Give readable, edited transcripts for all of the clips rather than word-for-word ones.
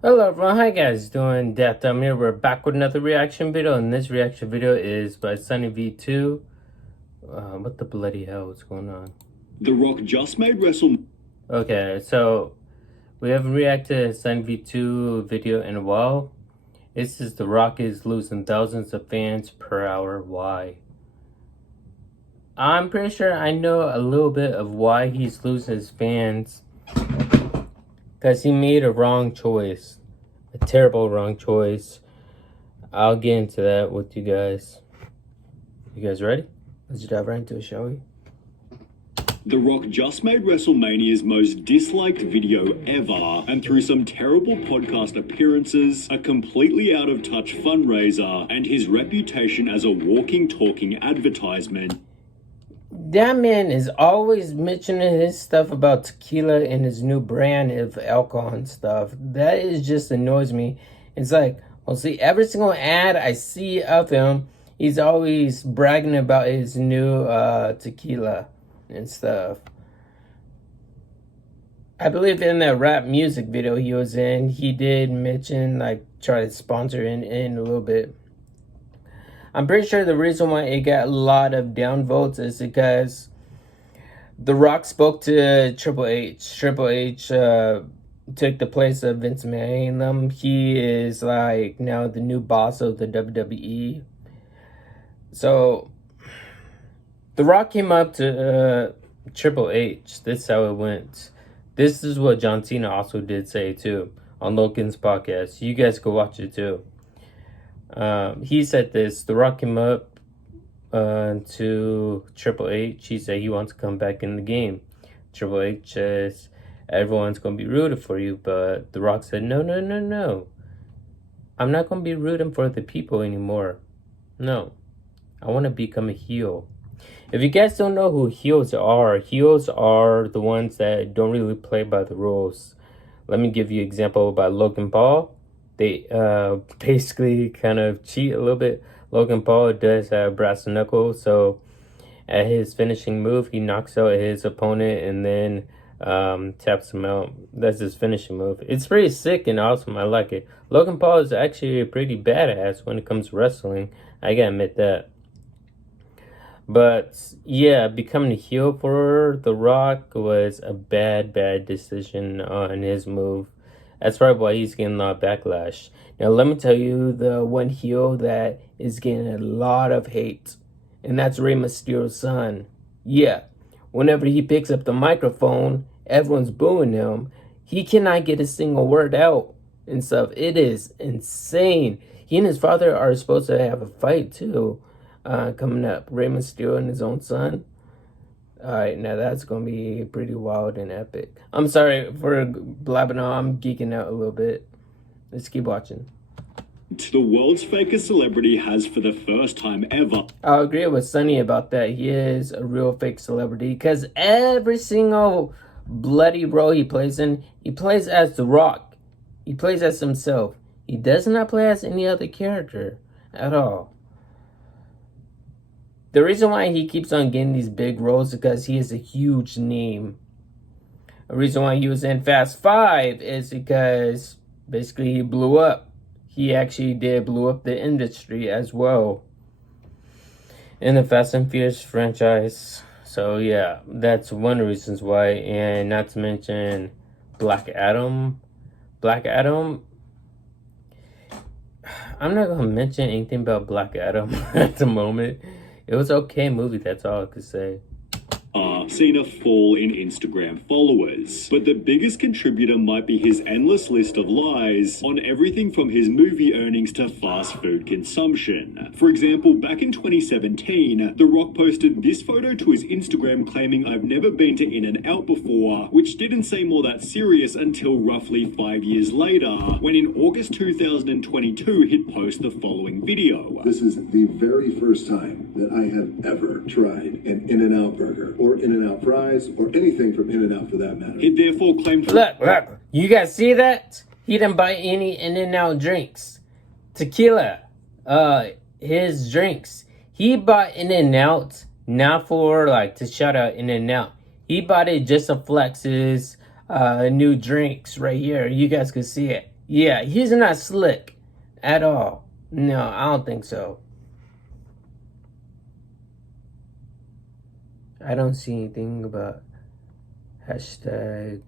Hello everyone, how you guys doing? I'm here. We're back with another reaction video, and this reaction video is by Sunny V2. What the bloody hell is going on? The Rock just made WrestleMania. Okay, so we haven't reacted to Sunny V2 video in a while. This is The Rock is losing thousands of fans per hour. Why? I'm pretty sure I know a little bit of why he's losing his fans. Because he made a wrong choice. A terrible wrong choice. I'll get into that with you guys. You guys ready? Let's dive right into it, shall we? The Rock just made WrestleMania's most disliked video ever, and through some terrible podcast appearances, a completely out of touch fundraiser, and his reputation as a walking, talking advertisement. That man is always mentioning his stuff about tequila and his new brand of alcohol and stuff. That is just annoys me. It's like, well, see, every single ad I see of him, he's always bragging about his new tequila and stuff. I believe in that rap music video he was in, he did mention, like, try to sponsor in a little bit. I'm pretty sure the reason why it got a lot of downvotes is because The Rock spoke to Triple H. Triple H took the place of Vince McMahon. He is like now the new boss of the WWE. So The Rock came up to Triple H. This is how it went. This is what John Cena also did say too on Logan's podcast. You guys go watch it too. He said this. The Rock came up to Triple H. He said he wants to come back in the game. Triple H says everyone's going to be rooting for you, but The Rock said, no. I'm not going to be rooting for the people anymore. No. I want to become a heel. If you guys don't know who heels are the ones that don't really play by the rules. Let me give you an example about Logan Paul. They basically kind of cheat a little bit. Logan Paul does have brass knuckles, so at his finishing move, he knocks out his opponent and then taps him out. That's his finishing move. It's pretty sick and awesome. I like it. Logan Paul is actually a pretty badass when it comes to wrestling. I gotta admit that. But yeah, becoming a heel for The Rock was a bad decision on his move. That's probably why he's getting a lot of backlash. Now, let me tell you the one heel that is getting a lot of hate, and that's Rey Mysterio's son. Yeah, whenever he picks up the microphone, everyone's booing him. He cannot get a single word out and stuff. It is insane. He and his father are supposed to have a fight, too, coming up. Rey Mysterio and his own son. Alright, now that's going to be pretty wild and epic. I'm sorry for blabbing on. I'm geeking out a little bit. Let's keep watching. The world's fakest celebrity has, for the first time ever, I'll agree with Sunny about that. He is a real fake celebrity because every single bloody role he plays in, he plays as The Rock. He plays as himself. He does not play as any other character at all. The reason why he keeps on getting these big roles is because he is a huge name. The reason why he was in Fast 5 is because basically he blew up. He actually did blow up the industry as well in the Fast and Furious franchise. So yeah, that's one of the reasons why. And not to mention Black Adam. Black Adam, I'm not going to mention anything about Black Adam at the moment. It was an okay movie, that's all I could say. seen a fall in Instagram followers. But the biggest contributor might be his endless list of lies on everything from his movie earnings to fast food consumption. For example, back in 2017, The Rock posted this photo to his Instagram claiming, "I've never been to In-N-Out before," which didn't seem all that serious until roughly 5 years later, when in August 2022 he'd post the following video. "This is the very first time that I have ever tried an In-N-Out burger or In-N-Out fries or anything from In-N-Out for that matter." He therefore claimed... Look, you guys see that? He didn't buy any In-N-Out drinks. Tequila, his drinks. He bought In-N-Out not for like to shout out In-N-Out. He bought it just to flex his new drinks right here. You guys can see it. Yeah, he's not slick at all. No, I don't think so. I don't see anything about hashtag.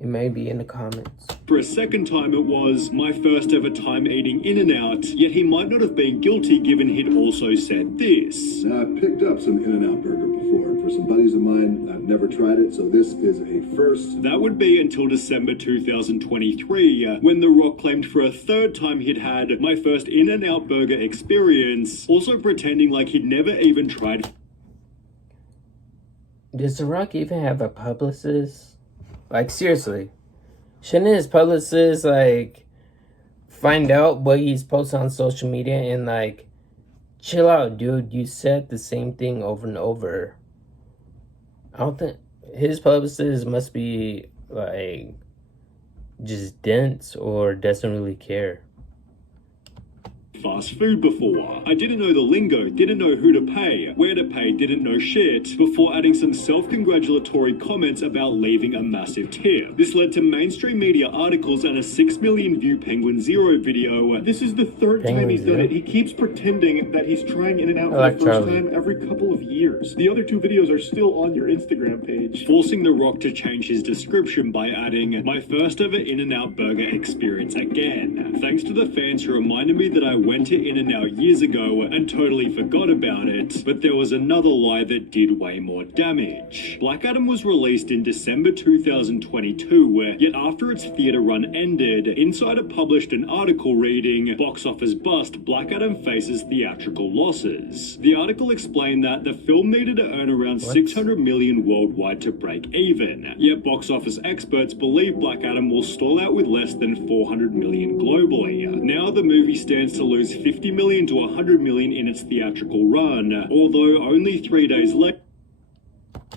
It may be in the comments. For a second time, it was my first ever time eating In-N-Out, yet he might not have been guilty given he'd also said this. Now, I've picked up some In-N-Out burger before. For some buddies of mine, I've never tried it, so this is a first. That would be until December 2023, when The Rock claimed for a third time he'd had my first In-N-Out burger experience, also pretending like he'd never even tried. Does The Rock even have a publicist? Like, seriously. Shouldn't his publicist, like, find out what he's posting on social media and, like, chill out, dude. You said the same thing over and over. I don't think his publicist must be, like, just dense or doesn't really care. Fast food before. I didn't know the lingo, didn't know who to pay, where to pay, didn't know shit, before adding some self-congratulatory comments about leaving a massive tip. This led to mainstream media articles and a 6 million view Penguin Zero video. This is the third time he's done it. He keeps pretending that he's trying In-N-Out for the first time every couple of years. The other two videos are still on your Instagram page. Forcing The Rock to change his description by adding, my first ever In-N-Out burger experience again. Thanks to the fans who reminded me that I went to In-N-Out years ago and totally forgot about it, but there was another lie that did way more damage. Black Adam was released in December 2022, yet after its theater run ended, Insider published an article reading, Box Office Bust, Black Adam faces theatrical losses. The article explained that the film needed to earn around 600 million worldwide to break even, yet box office experts believe Black Adam will stall out with less than 400 million globally. Now the movie stands to lose 50 million to 100 million in its theatrical run, although only 3 days later,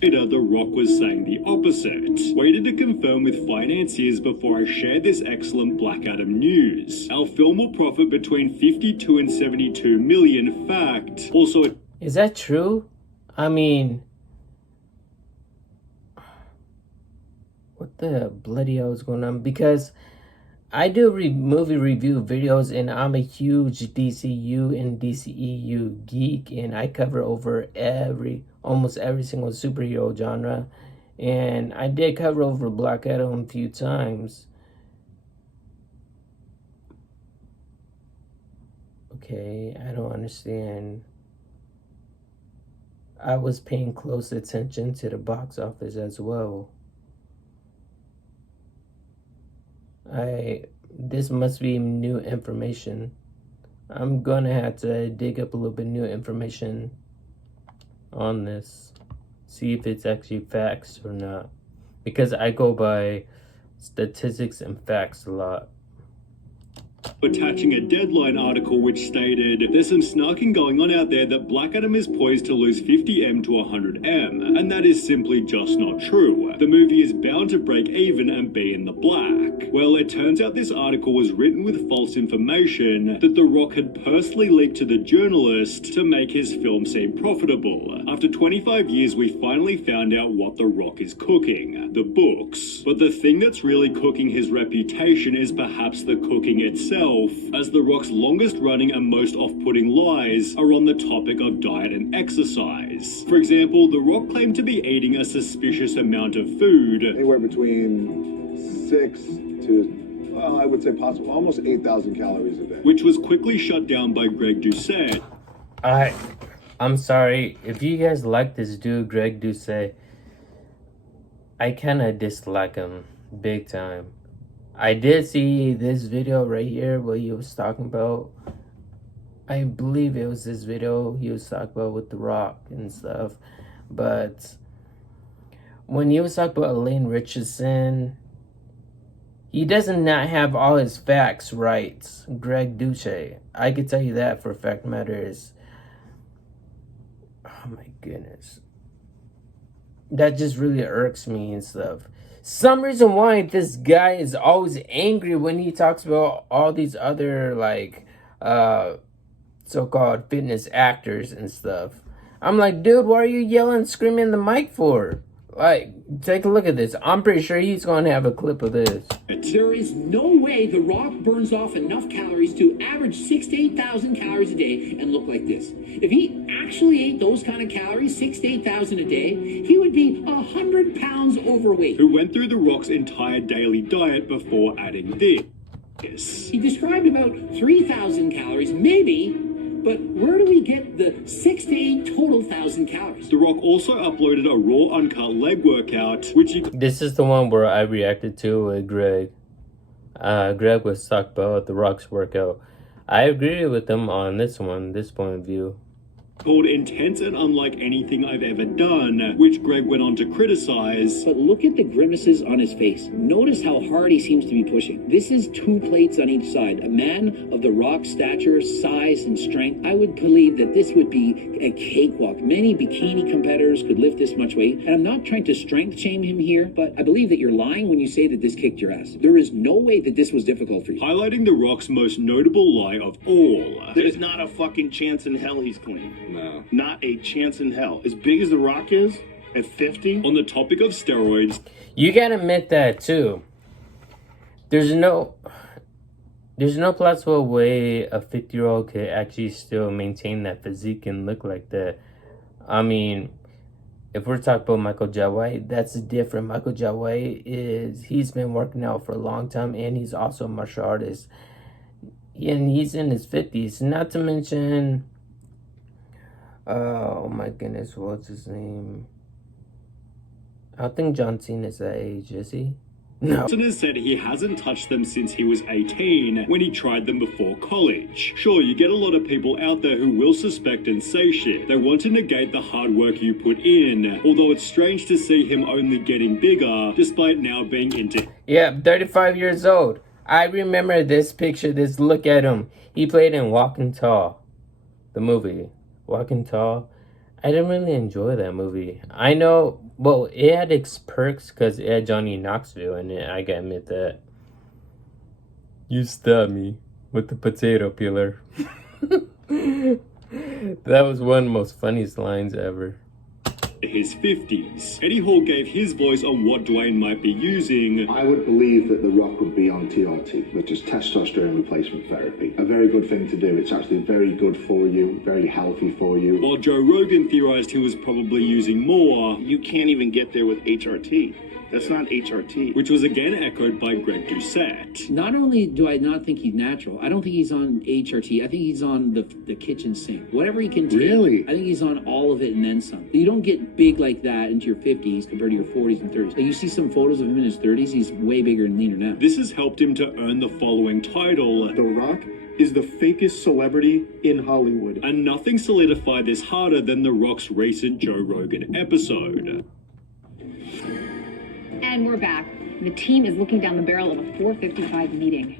The Rock was saying the opposite. Waited to confirm with financiers before I shared this excellent Black Adam news. Our film will profit between 52 and 72 million. Fact. Also, is that true? I mean, what the bloody hell is going on? Because I do movie review videos, and I'm a huge DCU and DCEU geek, and I cover over almost every single superhero genre, and I did cover over Black Adam a few times. Okay, I don't understand. I was paying close attention to the box office as well. This must be new information. I'm gonna have to dig up a little bit new information on this, see if it's actually facts or not, because I go by statistics and facts a lot. Attaching a Deadline article which stated, there's some snarking going on out there that Black Adam is poised to lose 50M to 100M, and that is simply just not true. The movie is bound to break even and be in the black. Well, it turns out this article was written with false information that The Rock had personally leaked to the journalist to make his film seem profitable. After 25 years, we finally found out what The Rock is cooking, the books. But the thing that's really cooking his reputation is perhaps the cooking itself, as The Rock's longest running and most off-putting lies are on the topic of diet and exercise. For example, The Rock claimed to be eating a suspicious amount of food, Anywhere between 6 to, well, I would say possible, almost 8,000 calories a day. which was quickly shut down by Greg Doucette. I'm sorry if you guys like this dude, Greg Doucette. I kind of dislike him big time. I did see this video right here what he was talking about. I believe it was this video he was talking about with The Rock and stuff. But when he was talking about Elaine Richardson, he does not have all his facts right, Greg Doucette. I can tell you that for a fact matters. Oh my goodness. That just really irks me and stuff. Some reason why this guy is always angry when he talks about all these other, like, so-called fitness actors and stuff. I'm like, dude, what are you yelling, screaming in the mic for? Like, take a look at this. I'm pretty sure he's going to have a clip of this. There is no way The Rock burns off enough calories to average 6,000 to 8,000 calories a day and look like this. If he actually ate those kind of calories, 6,000 to 8,000 a day, he would be 100 pounds overweight. Who went through The Rock's entire daily diet before adding this. He described about 3,000 calories, maybe. But where do we get the 6 to 8 total thousand calories? The Rock also uploaded a raw uncut leg workout, which he... This is the one where I reacted to with Greg. Greg was talking about The Rock's workout. I agree with him on this one, this point of view. called intense and unlike anything I've ever done, which Greg went on to criticize. But look at the grimaces on his face. Notice how hard he seems to be pushing. This is 2 plates on each side. A man of The Rock's stature, size, and strength, I would believe that this would be a cakewalk. Many bikini competitors could lift this much weight. And I'm not trying to strength shame him here, but I believe that you're lying when you say that this kicked your ass. There is no way that this was difficult for you. Highlighting The Rock's most notable lie of all. There's not a fucking chance in hell he's clean. No. Not a chance in hell. As big as The Rock is, at 50. On the topic of steroids, You gotta admit that too. There's no plausible way a 50-year-old could actually still maintain that physique and look like that. I mean, if we're talking about Michael J. White, that's different. Michael J. White he's been working out for a long time, and he's also a martial artist. And he's in his 50s. Not to mention, oh my goodness, what's his name? I don't think John Cena's that age, is he? No. Johnson has said he hasn't touched them since he was 18, when he tried them before college. Sure, you get a lot of people out there who will suspect and say shit. They want to negate the hard work you put in, although it's strange to see him only getting bigger, despite now being into... Yeah, 35 years old. I remember this picture, this look at him. He played in Walking Tall, the movie. Walking Tall. I didn't really enjoy that movie. I know, well, it had its perks because it had Johnny Knoxville in it. I gotta admit that. You stabbed me with the potato peeler. That was one of the most funniest lines ever. his 50s. Eddie Hall gave his voice on what Dwayne might be using. I would believe that The Rock would be on TRT, which is testosterone replacement therapy. A very good thing to do. It's actually very good for you, very healthy for you. While Joe Rogan theorized he was probably using more. You can't even get there with HRT. That's not HRT. Which was again echoed by Greg Doucette. Not only do I not think he's natural, I don't think he's on HRT. I think he's on the kitchen sink. Whatever he can take. Really? I think he's on all of it and then some. You don't get big like that into your 50s compared to your 40s and 30s. Like you see some photos of him in his 30s, he's way bigger and leaner now. This has helped him to earn the following title. The Rock is the fakest celebrity in Hollywood. And nothing solidified this harder than The Rock's recent Joe Rogan episode. And we're back. The team is looking down the barrel of a 4:55 meeting.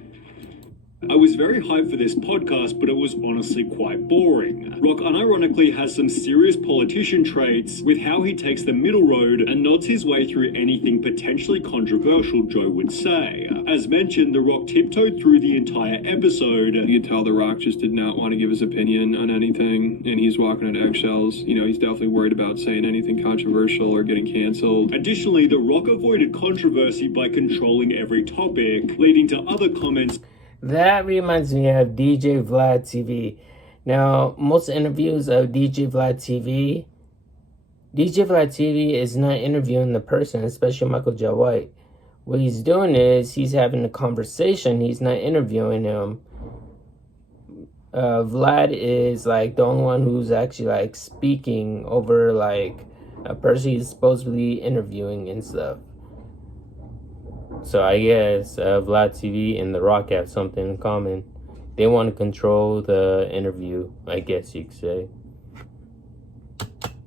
I was very hyped for this podcast, but it was honestly quite boring. Rock unironically has some serious politician traits with how he takes the middle road and nods his way through anything potentially controversial Joe would say. As mentioned, The Rock tiptoed through the entire episode. You could tell The Rock just did not want to give his opinion on anything, and he's walking on eggshells. You know, he's definitely worried about saying anything controversial or getting canceled. Additionally, The Rock avoided controversy by controlling every topic, leading to other comments. That reminds me of DJ Vlad TV. Now, most interviews of DJ Vlad TV is not interviewing the person, especially Michael J. White. What he's doing is he's having a conversation. He's not interviewing him. Vlad is like the only one who's actually like speaking over like a person he's supposedly interviewing and stuff. So I guess Vlad TV and The Rock have something in common. They want to control the interview, I guess you could say.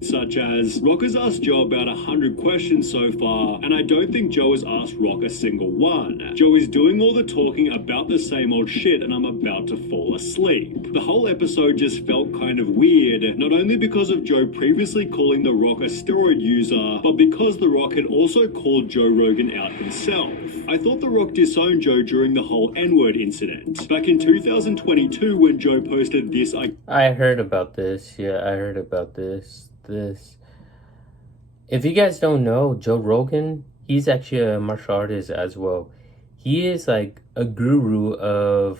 Such as, Rock has asked Joe about 100 questions so far, and I don't think Joe has asked Rock a single one. Joe is doing all the talking about the same old shit, and I'm about to fall asleep. The whole episode just felt kind of weird, not only because of Joe previously calling The Rock a steroid user, but because The Rock had also called Joe Rogan out himself. I thought The Rock disowned Joe during the whole N-word incident. Back in 2022, when Joe posted this, I heard about this. Yeah, I heard about this. If you guys don't know, Joe Rogan, he's actually a martial artist as well. He is like a guru of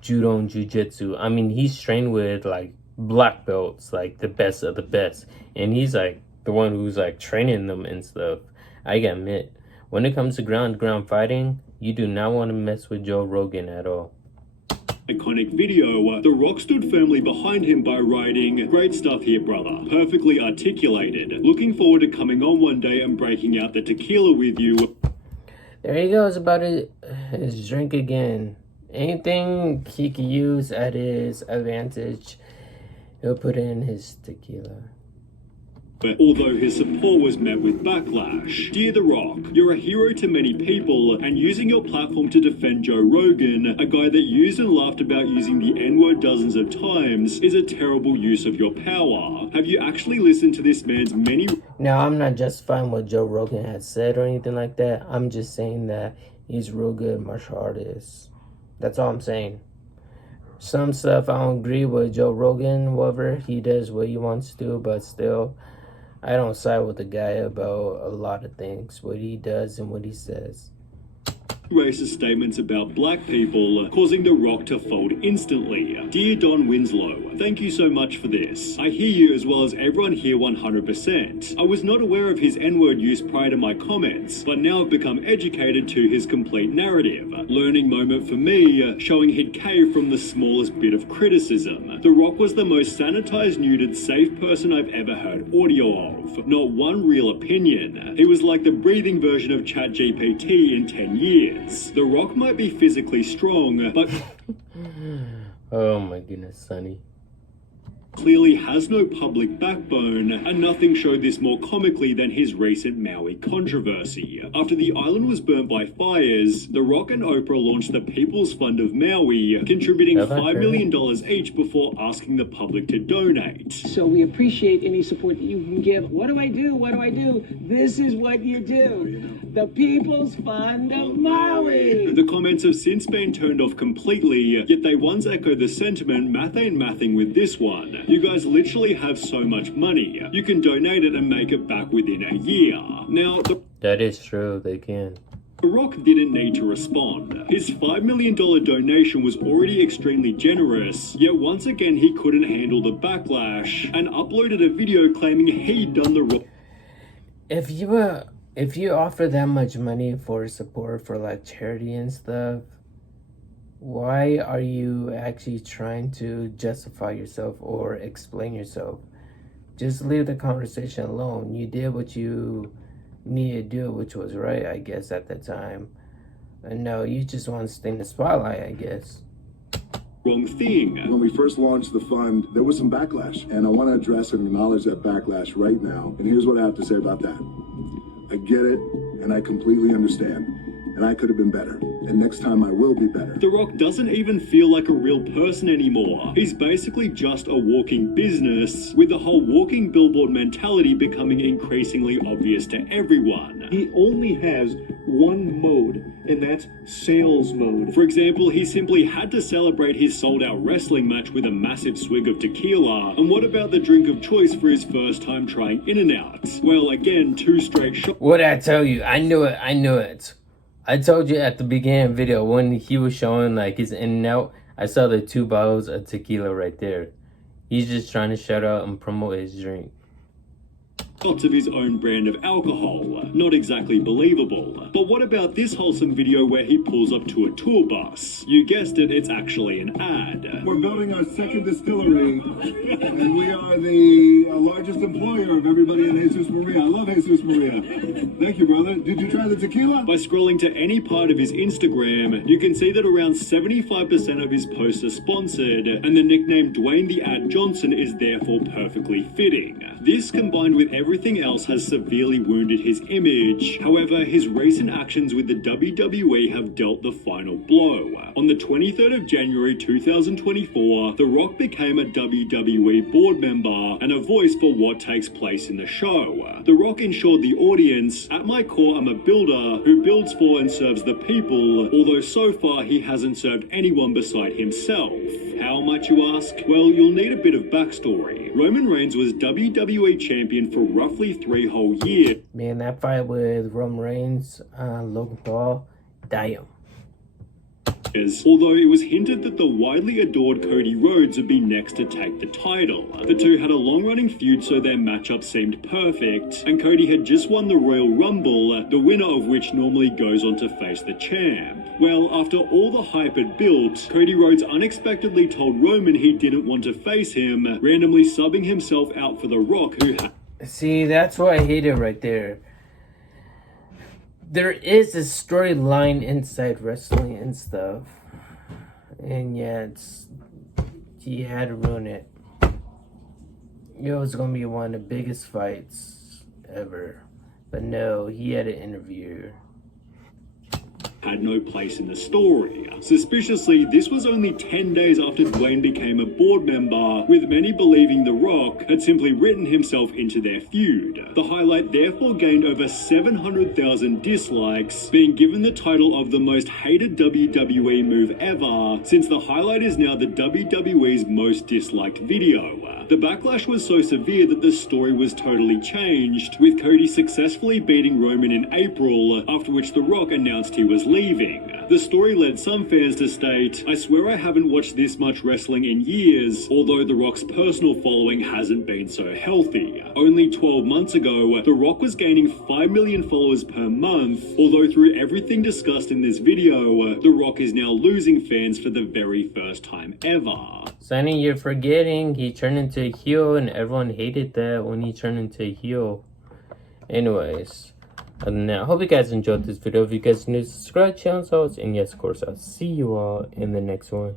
judo and jiu-jitsu. I mean, he's trained with like black belts, like the best of the best. And he's like the one who's like training them and stuff. I gotta admit, when it comes to ground fighting, you do not want to mess with Joe Rogan at all. Iconic video, The Rock stood firmly behind him by writing, "Great stuff here, brother. Perfectly articulated. Looking forward to coming on one day and breaking out the tequila with you." There he goes about his drink again. Anything he can use at his advantage, he'll put in his tequila. But although his support was met with backlash, dear The Rock, you're a hero to many people, and using your platform to defend Joe Rogan, a guy that used and laughed about using the N-word dozens of times, is a terrible use of your power. Have you actually listened to this man's many... Now, I'm not justifying what Joe Rogan has said or anything like that. I'm just saying that he's a real good martial artist. That's all I'm saying. Some stuff I don't agree with Joe Rogan, whatever. He does what he wants to do, but still... I don't side with the guy about a lot of things, what he does and what he says. Racist statements about black people, causing The Rock to fold instantly. Dear Don Winslow, thank you so much for this. I hear you as well as everyone here 100%. I was not aware of his N-word use prior to my comments, but now I've become educated to his complete narrative. Learning moment for me, showing he'd caved from the smallest bit of criticism. The Rock was the most sanitized, neutered, safe person I've ever heard audio of. Not one real opinion. He was like the breathing version of ChatGPT in 10 years. The Rock might be physically strong, but... Oh my goodness, Sonny. Clearly has no public backbone, and nothing showed this more comically than his recent Maui controversy. After the island was burnt by fires, The Rock and Oprah launched the People's Fund of Maui, contributing $5 million each before asking the public to donate. So we appreciate any support that you can give. What do I do? What do I do? This is what you do. The People's Fund of Maui. The comments have since been turned off completely, yet they once echoed the sentiment, math ain't mathing with this one. You guys literally have so much money. You can donate it and make it back within a year. Now, that is true, they can. The Rock didn't need to respond. His $5 million donation was already extremely generous, yet once again he couldn't handle the backlash and uploaded a video claiming he'd done the wrong. If you offer that much money for support for like charity and stuff, why are you actually trying to justify yourself or explain yourself? Just leave the conversation alone. You did what you needed to do, which was right, I guess, at the time. And no, you just want to stay in the spotlight, I guess. Wrong thing. When we first launched the fund, there was some backlash, and I want to address and acknowledge that backlash right now. And here's what I have to say about that. I get it, and I completely understand. And I could have been better. And next time I will be better. The Rock doesn't even feel like a real person anymore. He's basically just a walking business, with the whole walking billboard mentality becoming increasingly obvious to everyone. He only has one mode, and that's sales mode. For example, he simply had to celebrate his sold-out wrestling match with a massive swig of tequila. And what about the drink of choice for his first time trying In-N-Out? Well, again, 2 straight shots. What'd I tell you? I knew it. I told you at the beginning of the video when he was showing like his In-N-Out, I saw the 2 bottles of tequila right there. He's just trying to shout out and promote his drink. Shots of his own brand of alcohol. Not exactly believable. But what about this wholesome video where he pulls up to a tour bus? You guessed it, it's actually an ad. We're building our second distillery, and we are the largest employer of everybody in Jesus Maria. I love Jesus Maria. Thank you, brother. Did you try the tequila? By scrolling to any part of his Instagram, you can see that around 75% of his posts are sponsored, and the nickname Dwayne the Ad Johnson is therefore perfectly fitting. This, combined with everything else, has severely wounded his image. However, his recent actions with the WWE have dealt the final blow. On the 23rd of January 2024, The Rock became a WWE board member and a voice for what takes place in the show. The Rock ensured the audience, "At my core, I'm a builder who builds for and serves the people," although so far he hasn't served anyone beside himself. How much, you ask? Well, you'll need a bit of backstory. Roman Reigns was WWE champion for roughly 3 whole years. Man, that fight with Roman Reigns, Logan Paul, damn. Although it was hinted that the widely adored Cody Rhodes would be next to take the title. The two had a long-running feud, so their matchup seemed perfect, and Cody had just won the Royal Rumble, the winner of which normally goes on to face the champ. Well, after all the hype had built, Cody Rhodes unexpectedly told Roman he didn't want to face him, randomly subbing himself out for The Rock, who had... See, that's what I hated right there. There is a storyline inside wrestling and stuff. And yeah, he had to ruin it. It was going to be one of the biggest fights ever. But no, he had an interview. Had no place in the story. Suspiciously, this was only 10 days after Dwayne became a board member, with many believing The Rock had simply written himself into their feud. The highlight therefore gained over 700,000 dislikes, being given the title of the most hated WWE move ever, since the highlight is now the WWE's most disliked video. The backlash was so severe that the story was totally changed, with Cody successfully beating Roman in April, after which The Rock announced he was leaving. The story led some fans to state, "I swear I haven't watched this much wrestling in years, although The Rock's personal following hasn't been so healthy. Only 12 months ago, The Rock was gaining 5 million followers per month, although through everything discussed in this video, The Rock is now losing fans for the very first time ever." Sonny, you're forgetting he turned into a heel and everyone hated that when he turned into a heel. Anyways, other than that, I hope you guys enjoyed this video. If you guys are new, subscribe to the channel, and yes, of course, I'll see you all in the next one.